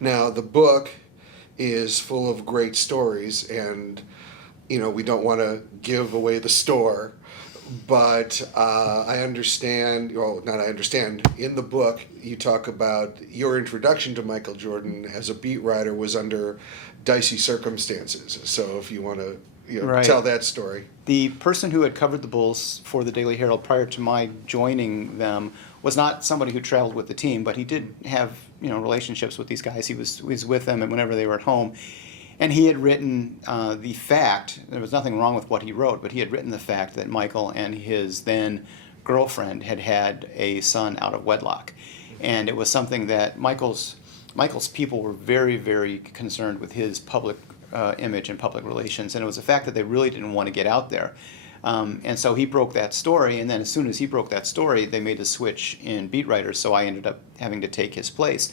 Now, the book is full of great stories, and we don't want to give away the store, but I understand. Well, not I understand. In the book, you talk about your introduction to Michael Jordan as a beat writer was under dicey circumstances. So, if you want to, Right. tell that story. The person who had covered the Bulls for the Daily Herald prior to my joining them was not somebody who traveled with the team, but he did have relationships with these guys. He was with them, and whenever they were at home, and he had written the fact. There was nothing wrong with what he wrote, but he had written the fact that Michael and his then girlfriend had a son out of wedlock, and it was something that Michael's people were very, very concerned with his public image and public relations, and it was a fact that they really didn't want to get out there. And so he broke that story, and then as soon as he broke that story, they made a switch in beat writers, so I ended up having to take his place.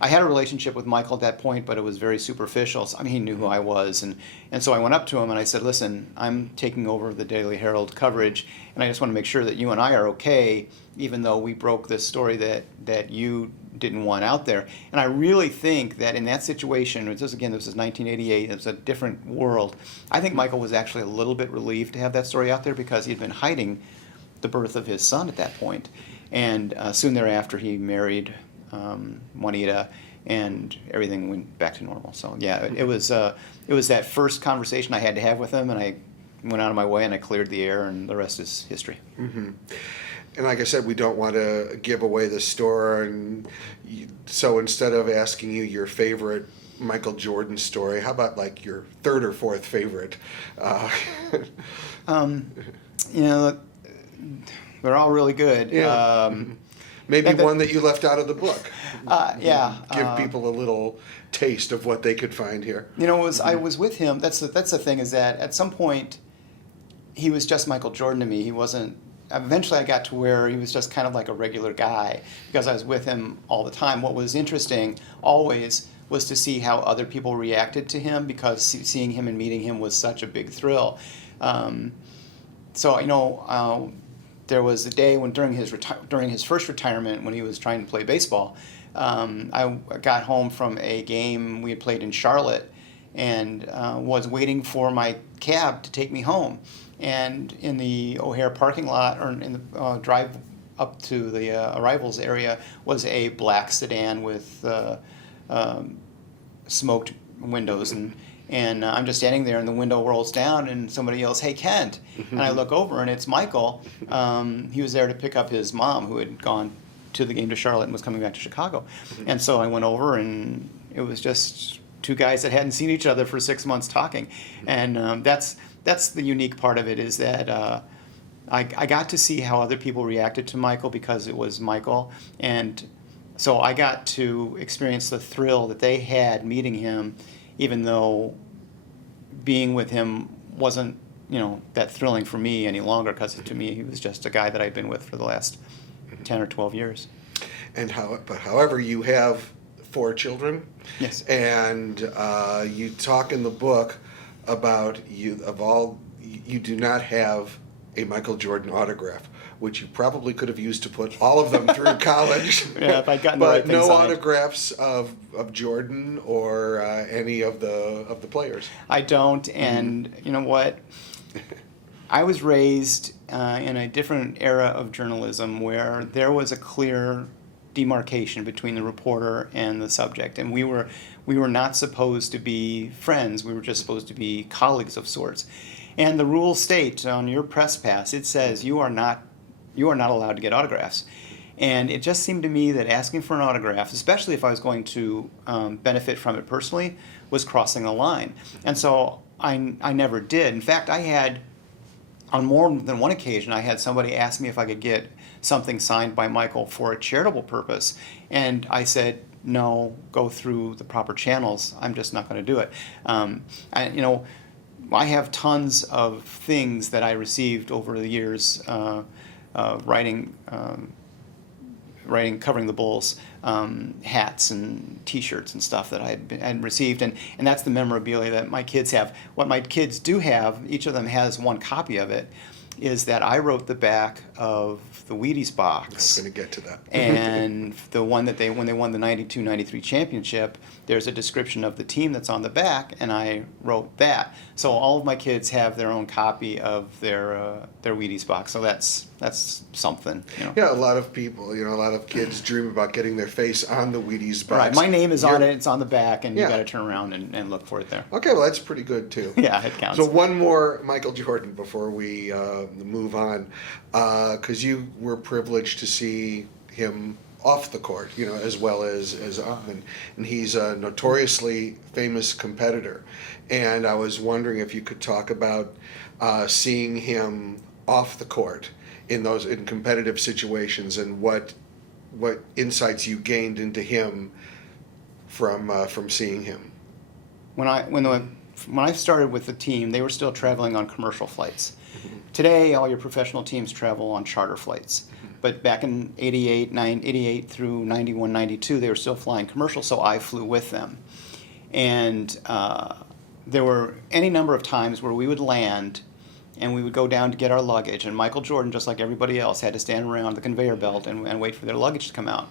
I had a relationship with Michael at that point, but it was very superficial. So, I mean, he knew who I was, and so I went up to him and I said, listen, I'm taking over the Daily Herald coverage, and I just want to make sure that you and I are okay, even though we broke this story that you didn't want out there. And I really think that in that situation, this was 1988, it was a different world. I think Michael was actually a little bit relieved to have that story out there because he had been hiding the birth of his son at that point. And soon thereafter, he married Juanita, and everything went back to normal. So yeah, it was that first conversation I had to have with him, and I went out of my way and I cleared the air, and the rest is history. Mm-hmm. And like I said, we don't want to give away the store, and so instead of asking you your favorite Michael Jordan story, how about like your third or fourth favorite? They're all really good. Yeah. Maybe one that you left out of the book. Yeah. Give people a little taste of what they could find here. I was with him. That's the thing, is that at some point he was just Michael Jordan to me. He wasn't. Eventually I got to where he was just kind of like a regular guy because I was with him all the time. What was interesting always was to see how other people reacted to him, because seeing him and meeting him was such a big thrill. There was a day when during his first retirement, when he was trying to play baseball, I got home from a game we had played in Charlotte, and was waiting for my cab to take me home. And in the O'Hare parking lot, or in the drive up to the arrivals area, was a black sedan with smoked windows, and I'm just standing there, and the window rolls down, and somebody yells, "Hey, Kent!" And I look over, and it's Michael. He was there to pick up his mom, who had gone to the game to Charlotte and was coming back to Chicago. And so I went over, and it was just two guys that hadn't seen each other for 6 months talking. And that's the unique part of it, is that I got to see how other people reacted to Michael because it was Michael. And so I got to experience the thrill that they had meeting him, even though being with him wasn't, that thrilling for me any longer, because to me he was just a guy that I'd been with for the last 10 or 12 years. And however, you have 4 children. Yes. And you talk in the book about you do not have a Michael Jordan autograph, which you probably could have used to put all of them through college. Yeah, if I'd gotten but the right thing no signed. autographs of Jordan or any of the players. I don't, and you know what? I was raised in a different era of journalism where there was a clear demarcation between the reporter and the subject, and we were not supposed to be friends. We were just supposed to be colleagues of sorts. And the rules state on your press pass, it says you are not allowed to get autographs. And it just seemed to me that asking for an autograph, especially if I was going to benefit from it personally, was crossing the line. And so I never did. In fact, I had, on more than one occasion, I had somebody ask me if I could get something signed by Michael for a charitable purpose. And I said, no, go through the proper channels. I'm just not going to do it. I have tons of things that I received over the years writing, covering the Bulls, hats and T-shirts and stuff that I had received, and that's the memorabilia that my kids have. What my kids do have, each of them has one copy of it, is that I wrote the back of the Wheaties I was box. going to get to that. And the one that when they won the 92-93 championship, there's a description of the team that's on the back, and I wrote that. So all of my kids have their own copy of their Wheaties box. So that's something. You know? Yeah, a lot of people, a lot of kids dream about getting their face on the Wheaties box. Right, my name is on it. It's on the back, and Yeah. you got to turn around and look for it there. Okay, well, that's pretty good, too. Yeah, it counts. So one more Michael Jordan before we move on, because you were privileged to see him off the court, as well as on, and he's a notoriously famous competitor, and I was wondering if you could talk about seeing him off the court in competitive situations, and what insights you gained into him from seeing him. When I started with the team, they were still traveling on commercial flights. Today, all your professional teams travel on charter flights. But back in 88 through 91, 92, they were still flying commercial, so I flew with them. And there were any number of times where we would land and we would go down to get our luggage, and Michael Jordan, just like everybody else, had to stand around the conveyor belt and wait for their luggage to come out.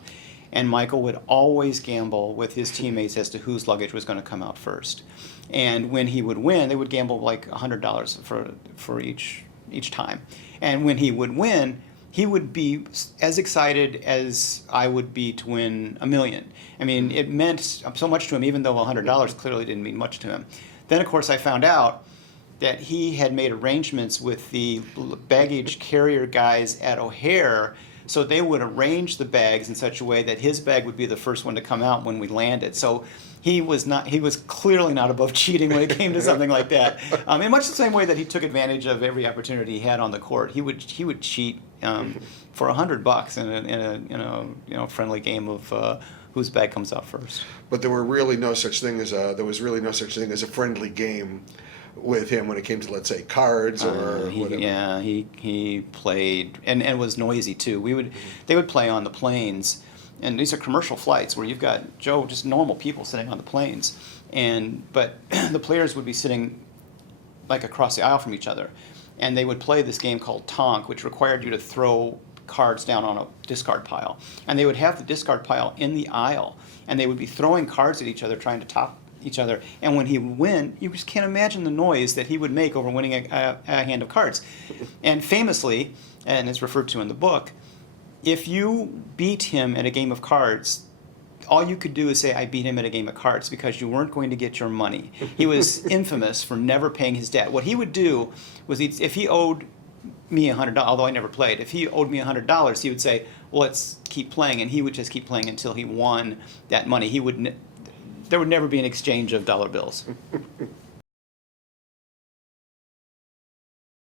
And Michael would always gamble with his teammates as to whose luggage was going to come out first. And when he would win, they would gamble like $100 for each time. And when he would win, he would be as excited as I would be to win $1 million. I mean, it meant so much to him, even though $100 clearly didn't mean much to him. Then, of course, I found out that he had made arrangements with the baggage carrier guys at O'Hare, so they would arrange the bags in such a way that his bag would be the first one to come out when we landed. So he was clearly not above cheating when it came to something like that. In much the same way that he took advantage of every opportunity he had on the court, he would cheat for $100 in a friendly game of whose bag comes out first. But there was really no such thing as a friendly game with him when it came to, let's say, cards or whatever. Yeah, he played and was noisy too. They would play on the planes, and these are commercial flights where you've got just normal people sitting on the planes, but the players would be sitting like across the aisle from each other, and they would play this game called Tonk, which required you to throw cards down on a discard pile, and they would have the discard pile in the aisle, and they would be throwing cards at each other, trying to top each other. And when he would win, you just can't imagine the noise that he would make over winning a hand of cards. And famously, and it's referred to in the book, if you beat him at a game of cards, all you could do is say, I beat him at a game of cards, because you weren't going to get your money. He was infamous for never paying his debt. What he would do was, if he owed me $100, although I never played, if he owed me $100, he would say, well, let's keep playing, and he would just keep playing until he won that money. There would never be an exchange of dollar bills.